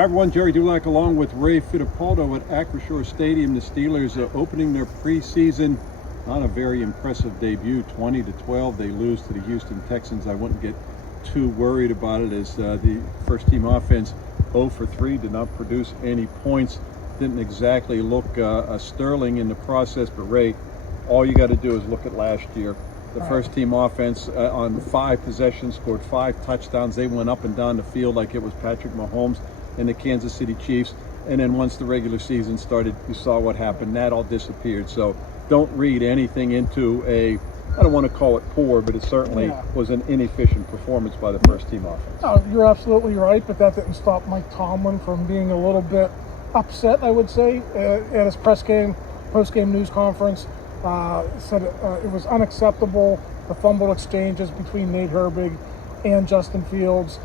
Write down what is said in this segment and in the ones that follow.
Hi everyone, Gerry Dulac along with Ray Fittipaldo at Acrisure Stadium. The Steelers are opening their preseason. Not a very impressive debut, 20-12. They lose to the Houston Texans. I wouldn't get too worried about it as the first team offense 0 for 3, did not produce any points. Didn't exactly look sterling in the process, but Ray, all you got to do is look at last year. The first team offense on 5 possessions scored 5 touchdowns. They went up and down the field like it was Patrick Mahomes and the Kansas City Chiefs. And then once the regular season started, you saw what happened. That all disappeared. So don't read anything into I don't want to call it poor, but it certainly was an inefficient performance by the first team offense. No, you're absolutely right, but that didn't stop Mike Tomlin from being a little bit upset, I would say, at his post-game news conference. Said it was unacceptable, the fumble exchanges between Nate Herbig and Justin Fields.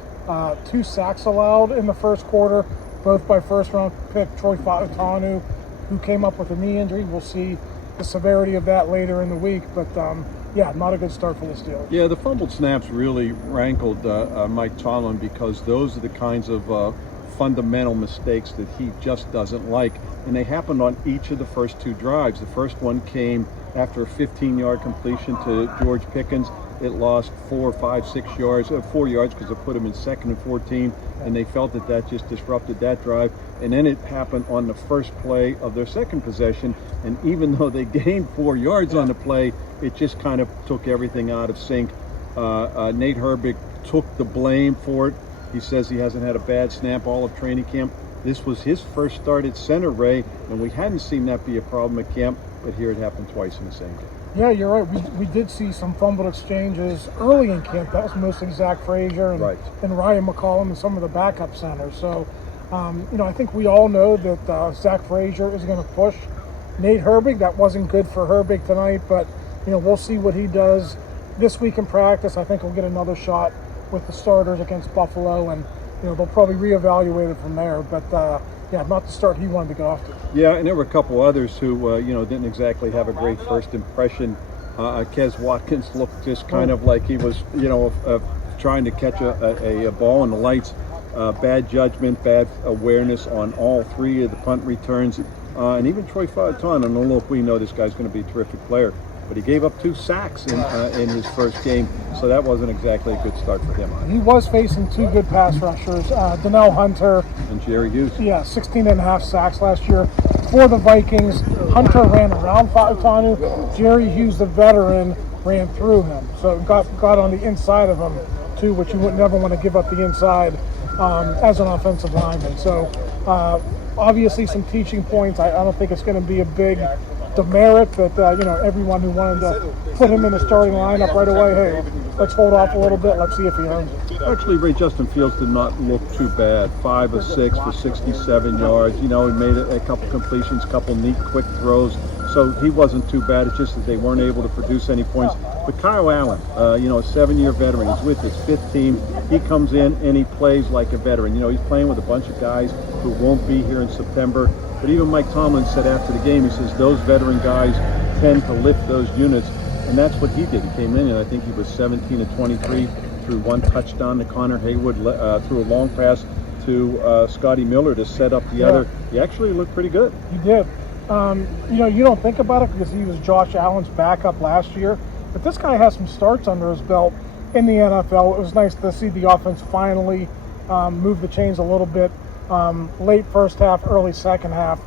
2 sacks allowed in the first quarter, both by first-round pick Troy Fautanu, who came up with a knee injury. We'll see the severity of that later in the week, but not a good start for the Steelers. Yeah, the fumbled snaps really rankled Mike Tomlin because those are the kinds of fundamental mistakes that he just doesn't like, and they happened on each of the first 2 drives. The first one came after a 15-yard completion to George Pickens. It lost 4 yards because it put him in 2nd and 14, and they felt that just disrupted that drive. And then it happened on the first play of their second possession, and even though they gained 4 yards on the play, it just kind of took everything out of sync. Nate Herbig took the blame for it. He says he hasn't had a bad snap all of training camp. This was his first start at center, Ray, and we hadn't seen that be a problem at camp, but here it happened twice in the same game. Yeah, you're right. We did see some fumbled exchanges early in camp. That was mostly Zach Frazier and Ryan McCollum and some of the backup centers. So, I think we all know that Zach Frazier is going to push Nate Herbig. That wasn't good for Herbig tonight, but, we'll see what he does this week in practice. I think he'll get another shot with the starters against Buffalo, and, they'll probably reevaluate it from there. But, not the start he wanted to get off to. Yeah, and there were a couple others who, didn't exactly have a great first impression. Kes Watkins looked just kind of like he was, trying to catch a ball in the lights. Bad judgment, bad awareness on all 3 of the punt returns. And even Troy Fautanu, and look, we know this guy's going to be a terrific player, but he gave up 2 sacks in his first game, so that wasn't exactly a good start for him. He was facing 2 good pass rushers, Donnell Hunter and Gerry Hughes. Yeah, 16.5 sacks last year for the Vikings. Hunter ran around Fautanu. Gerry Hughes, the veteran, ran through him, so got on the inside of him too, which you would never want to give up the inside as an offensive lineman. So obviously some teaching points. I don't think it's going to be a big demerit, but everyone who wanted to put him in the starting lineup right away, hey, let's hold off a little bit, let's see if he earns it. Actually, Ray, Justin Fields did not look too bad. 5 of 6 for 67 yards. He made a couple completions, couple neat quick throws, so he wasn't too bad. It's just that they weren't able to produce any points. But Kyle Allen, a 7-year veteran, he's with his 5th team. He comes in and he plays like a veteran. He's playing with a bunch of guys who won't be here in September. But even Mike Tomlin said after the game, he says those veteran guys tend to lift those units, and that's what he did. He came in, and I think he was 17 of 23, threw 1 touchdown to Connor Haywood, threw a long pass to Scotty Miller to set up the other. He actually looked pretty good. He did. You don't think about it because he was Josh Allen's backup last year, but this guy has some starts under his belt in the NFL. It was nice to see the offense finally move the chains a little bit. Late first half, early second half.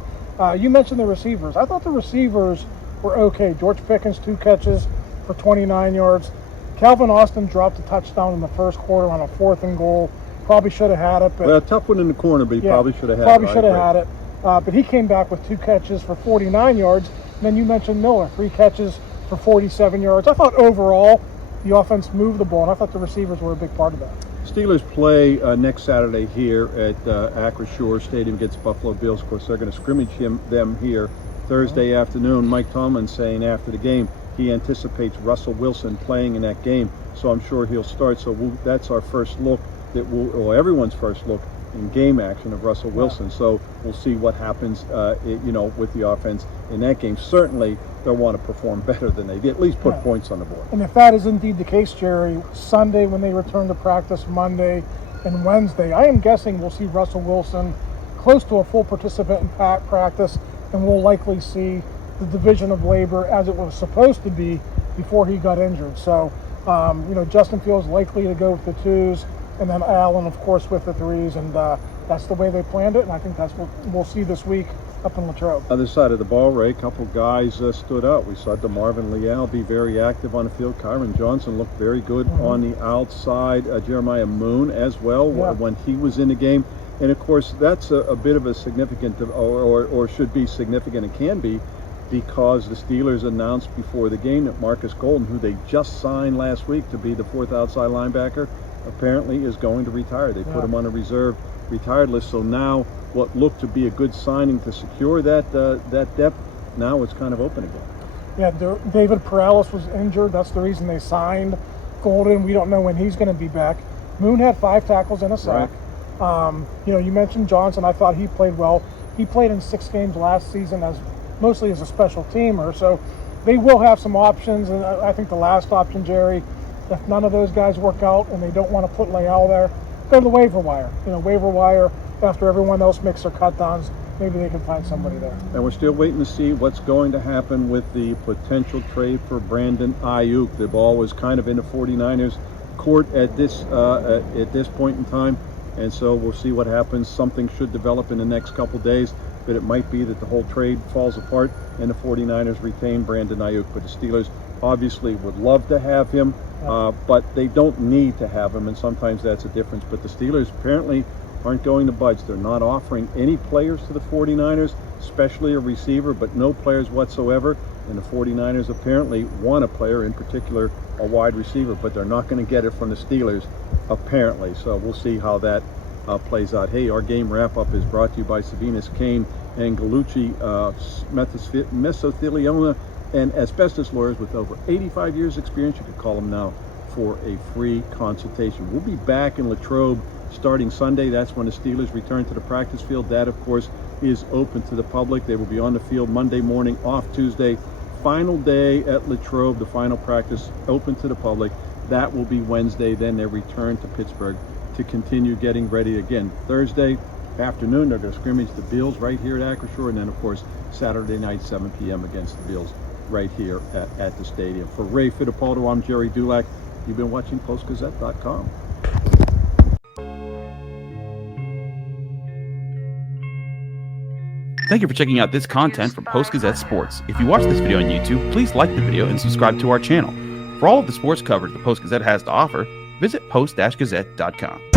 You mentioned the receivers. I thought the receivers were okay. George Pickens, 2 catches for 29 yards. Calvin Austin dropped a touchdown in the first quarter on a 4th and goal. Probably should have had it. But a tough one in the corner, but he probably should have had it. Probably should have had it. But he came back with 2 catches for 49 yards. And then you mentioned Miller, 3 catches for 47 yards. I thought overall the offense moved the ball, and I thought the receivers were a big part of that. Steelers play next Saturday here at Acrisure Stadium against Buffalo Bills. Of course, they're going to scrimmage them here Thursday afternoon. Mike Tomlin saying after the game he anticipates Russell Wilson playing in that game, so I'm sure he'll start. So that's our first look, everyone's first look in game action of Russell Wilson. So we'll see what happens, with the offense in that game. Certainly, they'll want to perform better than they did, at least put points on the board. And if that is indeed the case, Gerry, Sunday when they return to practice, Monday, and Wednesday. I am guessing we'll see Russell Wilson close to a full participant in practice, and we'll likely see the division of labor as it was supposed to be before he got injured. So, Justin Fields likely to go with the 2s, and then Allen, of course, with the 3s, and that's the way they planned it, and I think that's what we'll see this week up in Latrobe. Other side of the ball, Ray, a couple guys stood out. We saw DeMarvin Leal be very active on the field. Kyron Johnson looked very good on the outside. Jeremiah Moon as well when he was in the game. And, of course, that's a bit of a significant, or should be significant, and can be, because the Steelers announced before the game that Marcus Golden, who they just signed last week to be the 4th outside linebacker, apparently is going to retire. They put him on a reserve retired list. So now what looked to be a good signing to secure that depth, now it's kind of open again. Yeah, David Perales was injured. That's the reason they signed Golden. We don't know when he's going to be back. Moon had 5 tackles and a sack. Right. You mentioned Johnson. I thought he played well. He played in 6 games last season mostly as a special teamer. So they will have some options. And I think the last option, Gerry, if none of those guys work out and they don't want to put Leal there, go to the waiver wire. Waiver wire after everyone else makes their cut downs. Maybe they can find somebody there. And we're still waiting to see what's going to happen with the potential trade for Brandon Aiyuk. The ball was kind of in the 49ers court at this point in time. And so we'll see what happens. Something should develop in the next couple days, but it might be that the whole trade falls apart and the 49ers retain Brandon Aiyuk. But the Steelers obviously would love to have him, but they don't need to have him, and sometimes that's a difference. But the Steelers apparently aren't going to budge. They're not offering any players to the 49ers, especially a receiver, but no players whatsoever. And the 49ers apparently want a player, in particular a wide receiver, but they're not going to get it from the Steelers, apparently. So we'll see how that plays out. Hey, our game wrap-up is brought to you by Savinas, Kane, and Gallucci, mesothelioma, and asbestos lawyers with over 85 years experience. You can call them now for a free consultation. We'll be back in Latrobe starting Sunday. That's when the Steelers return to the practice field. That, of course, is open to the public. They will be on the field Monday morning, off Tuesday. Final day at Latrobe, the final practice open to the public. That will be Wednesday. Then they return to Pittsburgh to continue getting ready again. Thursday afternoon, they're going to scrimmage the Bills right here at Acrisure, and then, of course, Saturday night, 7 p.m. against the Bills right here at the stadium. For Ray Fittipaldo, I'm Gerry Dulac. You've been watching Post-Gazette.com. Thank you for checking out this content from Post-Gazette Sports. If you watch this video on YouTube, please like the video and subscribe to our channel. For all of the sports coverage the Post-Gazette has to offer, visit post-gazette.com.